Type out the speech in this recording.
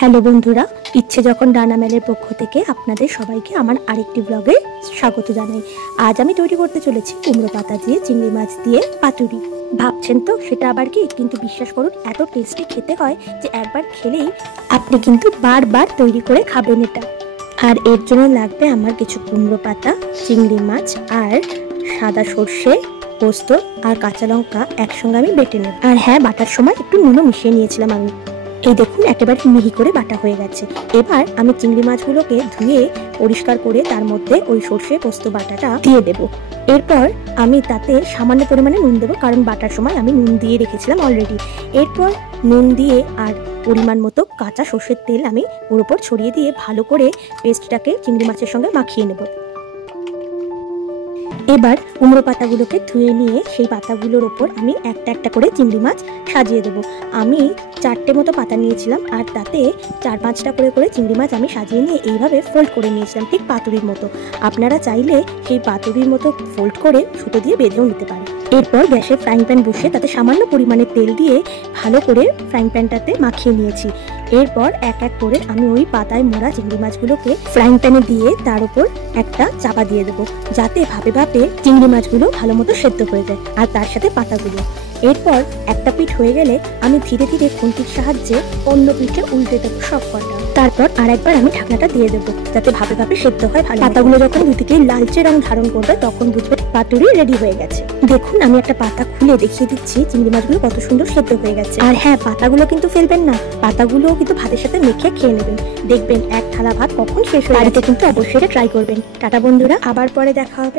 Hello বন্ধুরা, ইচ্ছে যখন ডানা মেলের পক্ষ থেকে আপনাদের সবাইকে আমার আরেকটি ব্লগে স্বাগত জানাই। আজ আমি তৈরি করতে চলেছি কুমড়ো পাতা দিয়ে চিংড়ি মাছ দিয়ে পাতুরি। ভাবছেন তো সেটা আবার কি, কিন্তু বিশ্বাস করুন এত টেস্টি খেতে হয় যে একবার খেলেই আপনি কিন্তু বারবার তৈরি করে খাবেন এটা। আর এর জন্য লাগবে আমার কিছু কুমড়ো পাতা, চিংড়ি মাছ আর সাদা সর্ষে, পোস্ত আর কাঁচা লঙ্কা একসঙ্গে আমি বেটে নেব। আর হ্যাঁ, বাটার সময় একটু নুনও মিশিয়ে নিয়েছিলাম আমি। এই দেখুন একেবারে মিহি করে বাটা হয়ে গেছে। এবার আমি চিংড়ি মাছগুলোকে ধুয়ে পরিষ্কার করে তার মধ্যে ওই সর্ষে পোস্ত বাটাটা দিয়ে দেব। এরপর আমি তাতে সামান্য পরিমাণে নুন দেবো, কারণ বাটার সময় আমি নুন দিয়ে রেখেছিলাম অলরেডি। এরপর নুন দিয়ে আর পরিমাণ মতো কাঁচা সর্ষের তেল আমি ওর উপর ছড়িয়ে দিয়ে ভালো করে পেস্টটাকে চিংড়ি মাছের সঙ্গে মাখিয়ে নেব। এবার কুমড়ো পাতাগুলোকে ধুয়ে নিয়ে সেই পাতাগুলোর ওপর আমি একটা একটা করে চিংড়ি মাছ সাজিয়ে দেবো। আমি 4টে মতো পাতা নিয়েছিলাম, আর তাতে 4-5টা করে চিংড়ি মাছ আমি সাজিয়ে নিয়ে এইভাবে ফোল্ড করে নিয়েছিলাম, ঠিক পাতুরির মতো। আপনারা চাইলে সেই পাতুরির মতো ফোল্ড করে সুতো দিয়ে বেঁধেও নিতে পারেন। এরপর গ্যাসে ফ্রাইং প্যান বসিয়ে তাতে সামান্য পরিমাণে তেল দিয়ে ভালো করে ফ্রাইং প্যানটাতে মাখিয়ে নিয়েছি। এরপর এক এক করে আমি ওই পাতায় মোড়া চিংড়ি মাছগুলোকে ফ্রাইং প্যানে দিয়ে তার উপর একটা চাপা দিয়ে দেবো, যাতে ভাপে ভাপে চিংড়ি মাছগুলো ভালো মতো সেদ্ধ হয়ে যায়, আর তার সাথে পাতাগুলো। এরপর একটা পিঠ হয়ে গেলে আমি ধীরে ধীরে খুন্তির সাহায্যে অন্য পিঠে উল্টে দেবো সব কটা। তারপর আরেকবার আমি ঢাকনাটা দিয়ে দেবো, যাতে ভাপে ভাপে সেদ্ধ হয় ভালো। পাতাগুলো যখন দুদিকেই লালচে রং ধারণ করবে তখন বুঝবে পাতুরি রেডি হয়ে গেছে। দেখুন আমি একটা পাতা খুলে দেখিয়ে দিচ্ছি চিংড়ি মাছগুলো কত সুন্দর সেদ্ধ হয়ে গেছে। আর হ্যাঁ, পাতাগুলো কিন্তু ফেলবেন না, পাতাগুলো কিন্তু ভাতের সাথে মেখে খেয়ে নেবেন। দেখবেন এক থালা ভাত কখন শেষ হয়ে গেছে। কিন্তু অবশ্যই ট্রাই করবেন। টাটা বন্ধুরা, আবার পরে দেখা হবে।